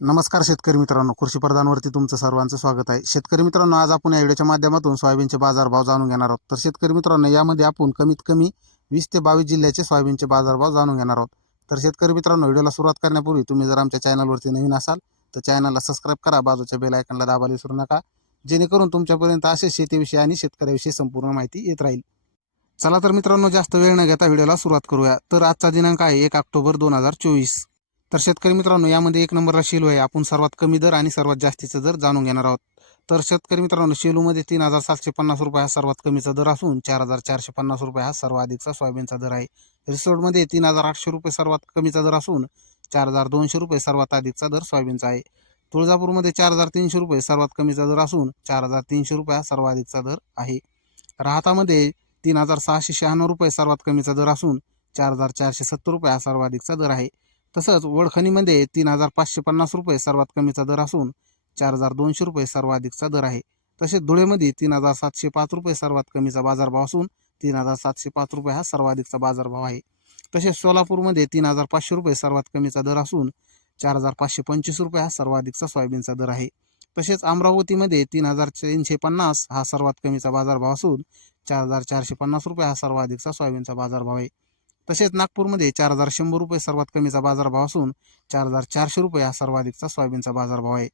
नमस्कार शेतकरी मित्रांनो. कृषी प्रधानवरती तुमचं सर्वांचं स्वागत आहे. शेतकरी मित्रांनो आज आपण या व्हिडिओच्या माध्यमातून सोयाबीनचे बाजारभाव जाणून घेणार आहोत. तर शेतकरी मित्रांनो यामध्ये आपण कमीत कमी वीस ते बावीस जिल्ह्याचे सोयाबीनचे बाजारभाव जाणून घेणार आहोत. तर शेतकरी मित्रांनो व्हिडिओला सुरुवात करण्यापूर्वी तुम्ही जर आमच्या चॅनलवरती नवीन असाल तर चॅनलला सबस्क्राईब करा बाजूच्या बेल आयकनला दाबायला विसरू नका. जेणेकरून तुमच्यापर्यंत असे शेतीविषयी आणि शेतकऱ्याविषयी संपूर्ण माहिती येत राहील. चला तर मित्रांनो जास्त वेळ न घेता व्हिडिओला सुरुवात करूया. तर आजचा दिनांक आहे एक ऑक्टोबर दोन हजार चोवीस. तर शेतकरी मित्रांनो यामध्ये एक नंबरला शेलू आहे. आपण सर्वात कमी दर आणि सर्वात जास्तीचा दर जाणून घेणार आहोत. तर शेतकरी मित्रांनो शेलूमध्ये तीन हजार सातशे पन्नास रुपये हा सर्वात कमीचा दर असून चार हजार चारशे पन्नास रुपये हा सर्वाधिकचा सोयाबीनचा दर आहे. रिसोर्टमध्ये तीन हजार आठशे रुपये सर्वात कमीचा दर असून चार हजार दोनशे रुपये सर्वात अधिकचा दर सोयाबीनचा आहे. तुळजापूरमध्ये चार हजार तीनशे रुपये सर्वात कमीचा दर असून चार हजार तीनशे रुपये हा सर्वाधिकचा दर आहे. राहतामध्ये तीन हजार सहाशे शहाण्णव रुपये सर्वात कमीचा दर असून चार हजार चारशे सत्तर रुपये हा सर्वाधिकचा दर आहे. तसंच वडखणीमध्ये तीन हजार पाचशे पन्नास रुपये सर्वात कमीचा दर असून चार हजार दोनशे रुपये सर्वाधिकचा दर आहे. तसेच धुळेमध्ये तीन हजार सातशे पाच रुपये सर्वात कमीचा बाजारभाव असून तीन हजार सातशे पाच रुपये हा सर्वाधिकचा बाजारभाव आहे. तसेच सोलापूरमध्ये तीन हजार पाचशे रुपये सर्वात कमीचा दर असून चार हजार पाचशे पंचवीस रुपये हा सर्वाधिकचा सोयाबीनचा दर आहे. तसेच अमरावतीमध्ये तीन हजार तीनशे पन्नास हा सर्वात कमीचा बाजारभाव असून चार हजार चारशे पन्नास रुपये हा सर्वाधिकचा सोयाबीनचा बाजारभाव आहे. तसेच नागपूरमध्ये चार हजार शंभर रुपये सर्वात कमीचा बाजारभाव असून चार हजार चारशे रुपये हा सर्वाधिकचा सोयाबीनचा बाजारभाव आहे.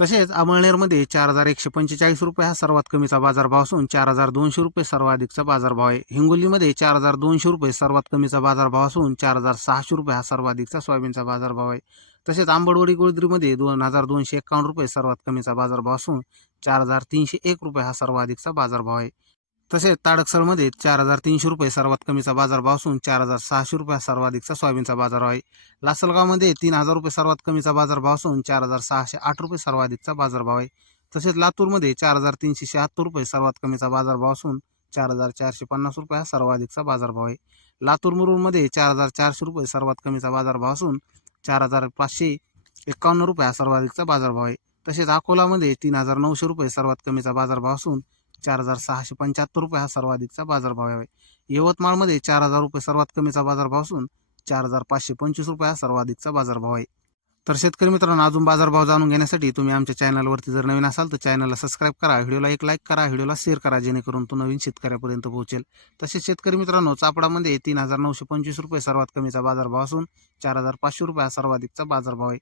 तसेच अमळनेरमध्ये चार हजार एकशे पंचेचाळीस रुपये हा सर्वात कमीचा बाजारभाव असून चार हजार दोनशे रुपये सर्वाधिकचा बाजारभाव आहे. हिंगोलीमध्ये चार हजार दोनशे रुपये सर्वात कमीचा बाजारभाव असून चार हजार सहाशे रुपये हा सर्वाधिकचा सोयाबीनचा बाजारभाव आहे. तसेच आंबडवडी गोळद्रीमध्ये दोन हजार दोनशे एकावन्न रुपये सर्वात कमीचा बाजारभाव असून चार हजार तीनशे एक रुपये हा सर्वाधिकचा बाजारभाव आहे. तसेच ताडकसळमध्ये चार हजार तीनशे रुपये सर्वात कमीचा बाजारभाव असून चार हजार सहाशे रुपये सर्वाधिकचा सोयाबीनचा बाजारभाव आहे. लासलगावमध्ये तीन हजार रुपये सर्वात कमीचा बाजारभाव असून चार हजार सहाशे आठ रुपये सर्वाधिकचा बाजारभाव आहे. तसेच लातूरमध्ये चार हजार तीनशे शहात्तर रुपये सर्वात कमीचा बाजारभाव असून चार हजार चारशे पन्नास रुपये हा सर्वाधिकचा बाजारभाव आहे. लातूर मुरुडमध्ये चार हजार चारशे रुपये सर्वात कमीचा बाजारभाव असून चार हजार पाचशे एकावन्न रुपये हा सर्वाधिकचा बाजारभाव आहे. तसेच अकोलामध्ये तीन हजार नऊशे रुपये सर्वात कमीचा बाजारभाव असून चार हजार सहाशे पंच्याहत्तर रुपये हा सर्वाधिकचा बाजारभाव आहे. यवतमाळमध्ये चार हजार रुपये सर्वात कमीचा बाजारभाव असून चार हजार पाचशे पंचवीस रुपये हा सर्वाधिकचा बाजारभाव आहे. तर शेतकरी मित्रांनो अजून बाजारभाव जाणून घेण्यासाठी तुम्ही आमच्या चॅनलवरती जर नवीन असाल तर चॅनलला सबस्क्राईब करा व्हिडिओला एक लाईक करा व्हिडिओला शेअर करा जेणेकरून तो नवीन शेतकऱ्यापर्यंत पोहोचेल. तसेच शेतकरी मित्रांनो चापडामध्ये तीन हजार नऊशे पंचवीस रुपये सर्वात कमीचा बाजारभाव असून चार हजार पाचशे रुपये हा सर्वाधिकचा बाजारभाव आहे.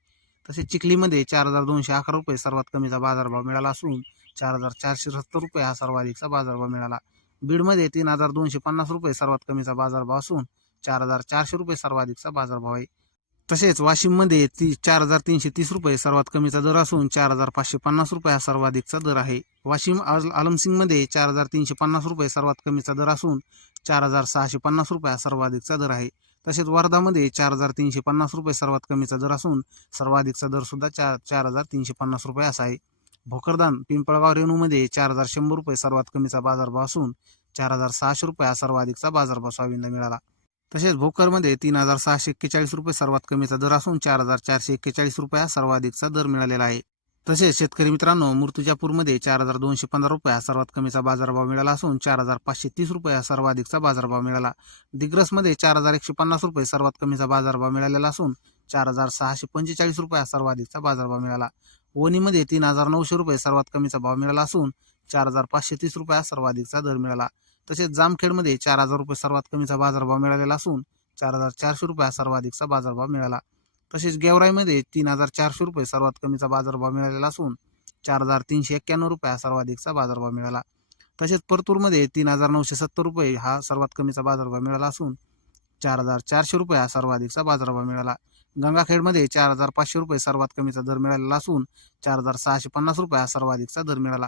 तसेच चिखलीमध्ये चार हजार दोनशे अकरा रुपये सर्वात कमीचा बाजारभाव मिळाला असून चार हजार चारशे सत्तर रुपये हा सर्वाधिकचा बाजारभाव मिळाला. बीडमध्ये तीन हजार दोनशे पन्नास रुपये सर्वात कमीचा बाजारभाव असून चार हजार चारशे रुपये सर्वाधिकचा बाजारभाव आहे. तसेच वाशिममध्ये ती चार हजार तीनशे तीस रुपये सर्वात कमीचा दर असून चार हजार पाचशे पन्नास रुपये हा सर्वाधिकचा दर आहे. वाशिम आल आलमसिंगमध्ये चार हजार तीनशे पन्नास रुपये सर्वात कमीचा दर असून चार हजार सहाशे पन्नास रुपये हा सर्वाधिकचा दर आहे. तसेच वर्धामध्ये चार हजार तीनशे पन्नास रुपये सर्वात कमीचा दर असून सर्वाधिकचा दरसुद्धा चार चार हजार तीनशे पन्नास रुपये असा आहे. भोकरदान पिंपळगाव रेणूमध्ये चार हजार शंभर रुपये सर्वात कमीचा बाजारभाव असून चार हजार सहाशे रुपये हा सर्वाधिकचा बाजारभाव सोयाबीनला मिळाला. तसेच भोकरमध्ये तीन हजार सहाशे एक्केचाळीस रुपये सर्वात कमीचा दर असून चार हजार चारशे एक्केचाळीस रुपये हा सर्वाधिकचा दर मिळालेला आहे. तसेच शेतकरी मित्रांनो मूर्तिजापूरमध्ये चार हजार दोनशे पंधरा रुपये हा सर्वात कमीचा बाजारभाव मिळाला असून चार हजार पाचशे तीस रुपये हा सर्वाधिकचा बाजारभाव मिळाला. दिग्रसमध्ये चार हजार एकशे पन्नास रुपये सर्वात कमीचा बाजारभाव मिळालेला असून चार हजार सहाशे पंचेचाळीस रुपये हा सर्वाधिकचा बाजारभाव मिळाला. वणीमध्ये तीन हजार नऊशे रुपये सर्वात कमीचा भाव मिळाला असून चार हजार पाचशे तीस रुपये हा सर्वाधिकचा दर मिळाला. तसेच जामखेडमध्ये चार हजार रुपये सर्वात कमीचा बाजारभाव मिळालेला असून चार हजार चारशे रुपये हा सर्वाधिकचा बाजारभाव मिळाला. तसेच गेवराईमध्ये तीन हजार चारशे रुपये सर्वात कमीचा बाजारभाव मिळालेला असून चार हजार तीनशे एक्क्याण्णव रुपये हा सर्वाधिकचा बाजारभाव मिळाला. तसेच परतूरमध्ये तीन हजार नऊशे सत्तर रुपये हा सर्वात कमीचा बाजारभाव मिळाला असून चार हजार चारशे रुपये हा सर्वाधिकचा बाजारभाव मिळाला. गंगाखेडमध्ये चार हजार पाचशे रुपये सर्वात कमीचा दर मिळालेला असून चार हजार सहाशे पन्नास रुपये हा सर्वाधिकचा दर मिळाला.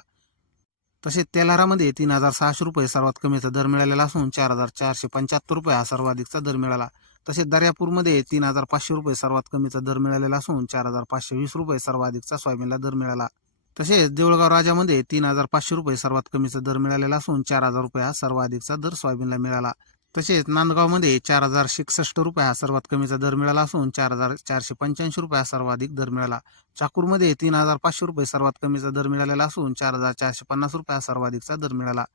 तसेच तेलारामध्ये तीन हजार सहाशे रुपये सर्वात कमीचा दर मिळालेला असून चार हजार चारशे पंच्याहत्तर रुपये हा सर्वाधिकचा दर मिळाला. तसेच दर्यापूरमध्ये तीन हजार पाचशे रुपये सर्वात कमीचा दर मिळालेला असून चार हजार पाचशे वीस रुपये सर्वाधिकचा सोयाबीनला दर मिळाला. तसेच देऊळगाव राजामध्ये तीन हजार पाचशे रुपये सर्वात कमीचा दर मिळालेला असून चार हजार रुपये हा सर्वाधिकचा दर सोयाबीनला मिळाला. तसेच नांदगावमध्ये चार हजार एकसष्ट रुपये हा सर्वात कमीचा दर मिळाला असून चार हजार चारशे पंच्याऐंशी रुपये हा सर्वाधिक दर मिळाला. चाकूरमध्ये तीन हजार पाचशे रुपये सर्वात कमीचा दर मिळालेला असून चार हजार चारशे पन्नास रुपये हा सर्वाधिकचा दर मिळाला.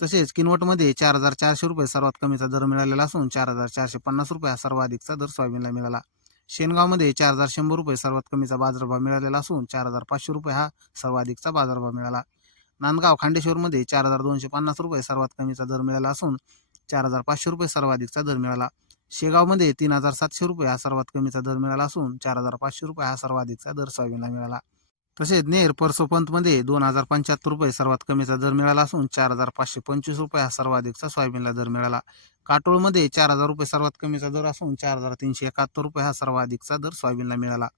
तसेच किनवटमध्ये चार हजार चारशे रुपये सर्वात कमीचा दर मिळालेला असून चार हजार चारशे पन्नास रुपये हा सर्वाधिकचा दर सोयाबीनला मिळाला. शेनगावमध्ये चार हजार शंभर रुपये सर्वात कमीचा बाजारभाव मिळालेला असून चार हजार पाचशे रुपये हा सर्वाधिकचा बाजारभाव मिळाला. नांदगाव खांडेश्वरमध्ये चार हजार दोनशे पन्नास रुपये सर्वात कमीचा दर मिळाला असून चार हजार पाचशे रुपये सर्वाधिकचा दर मिळाला. शेगावमध्ये तीन हजार सातशे रुपये हा सर्वात कमीचा दर मिळाला असून चार हजार पाचशे रुपये हा सर्वाधिकचा दर सोयाबीनला मिळाला. तसेच नेर परसोपंतमध्ये दोन हजार पंच्याहत्तर रुपये सर्वात कमीचा दर मिळाला असून चार हजार पाचशे पंचवीस रुपये हा सर्वाधिकचा सोयाबीनला दर मिळाला. काटोळमध्ये चार हजार रुपये सर्वात कमीचा दर असून चार हजार तीनशे एकाहत्तर रुपये हा सर्वाधिकचा दर सोयाबीनला मिळाला.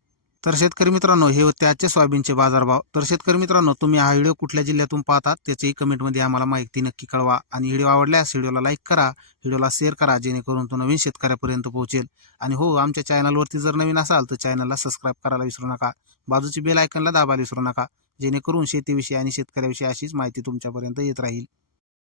तर शेतकरी मित्रांनो हे होते आजचे सोयाबीनचे बाजारभाव. तर शेतकरी मित्रांनो तुम्ही हा व्हिडिओ कुठल्या जिल्ह्यातून पाहतात त्याचीही कमेंटमध्ये आम्हाला माहिती नक्की कळवा. आणि व्हिडिओ आवडल्यास व्हिडिओला लाईक करा व्हिडिओला शेअर करा जेणेकरून तो नवीन शेतकऱ्यापर्यंत पोहोचेल. आणि हो आमच्या चॅनलवरती जर नवीन असाल तर चॅनलला सबस्क्राईब करायला विसरू नका. बाजूची बेल आयकनला दाबायला विसरू नका. जेणेकरून शेतीविषयी आणि शेतकऱ्याविषयी अशीच माहिती तुमच्यापर्यंत येत राहील.